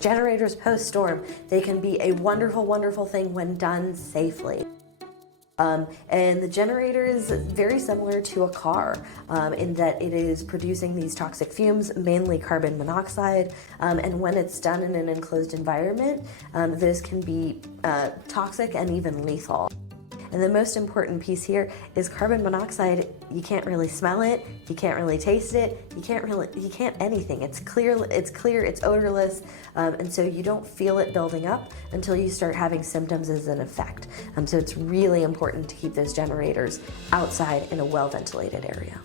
Generators post-storm, they can be a wonderful, wonderful thing when done safely. And the generator is very similar to a car in that it is producing these toxic fumes, mainly carbon monoxide, and when it's done in an enclosed environment, those can be toxic and even lethal. And the most important piece here is carbon monoxide. You can't really smell it, you can't really taste it, you can't anything. It's clear, it's odorless, and so you don't feel it building up until you start having symptoms as an effect. So it's really important to keep those generators outside in a well-ventilated area.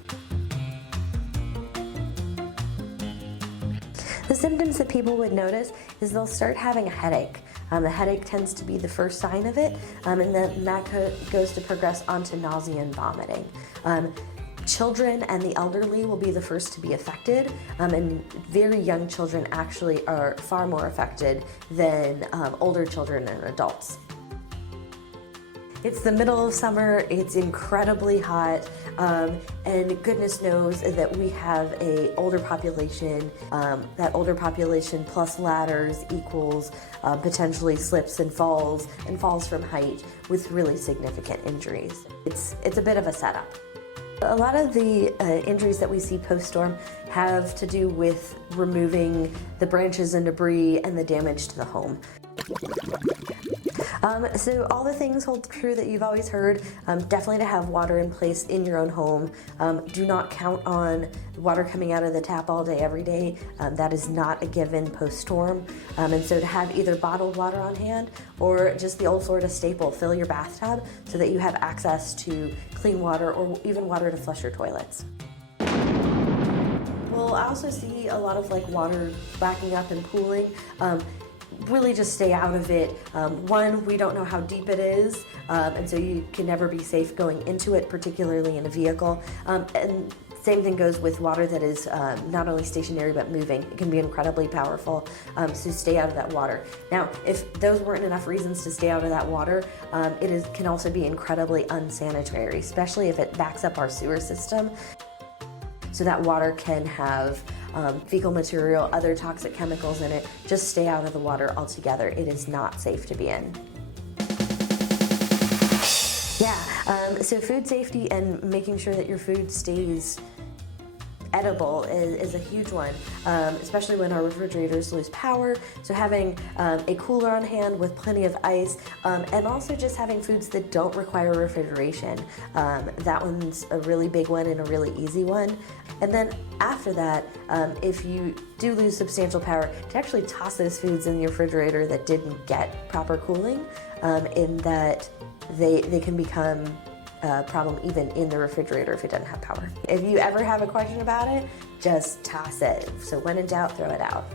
The symptoms that people would notice is they'll start having a headache. The headache tends to be the first sign of it, and then that goes to progress onto nausea and vomiting. Children and the elderly will be the first to be affected, and very young children actually are far more affected than older children and adults. It's the middle of summer, it's incredibly hot, and goodness knows that we have an older population. That older population plus ladders equals potentially slips and falls from height with really significant injuries. It's a bit of a setup. A lot of the injuries that we see post-storm have to do with removing the branches and debris and the damage to the home. So all the things hold true that you've always heard. Definitely to have water in place in your own home. Do not count on water coming out of the tap all day, every day. That is not a given post-storm. And so to have either bottled water on hand or just the old Florida staple, fill your bathtub so that you have access to clean water or even water to flush your toilets. We'll also see a lot of water backing up and pooling. Really just stay out of it. One, we don't know how deep it is, and so you can never be safe going into it, particularly in a vehicle. And same thing goes with water that is not only stationary but moving. It can be incredibly powerful, so stay out of that water. Now, if those weren't enough reasons to stay out of that water, can also be incredibly unsanitary, especially if it backs up our sewer system. So that water can have fecal material, other toxic chemicals in it. Just stay out of the water altogether. It is not safe to be in. Yeah, so food safety and making sure that your food stays edible is a huge one, especially when our refrigerators lose power. So having a cooler on hand with plenty of ice, and also just having foods that don't require refrigeration. That one's a really big one and a really easy one. And then after that, if you do lose substantial power, to actually toss those foods in the refrigerator that didn't get proper cooling, in that they can become a problem even in the refrigerator if it doesn't have power. If you ever have a question about it, just toss it. So when in doubt, throw it out.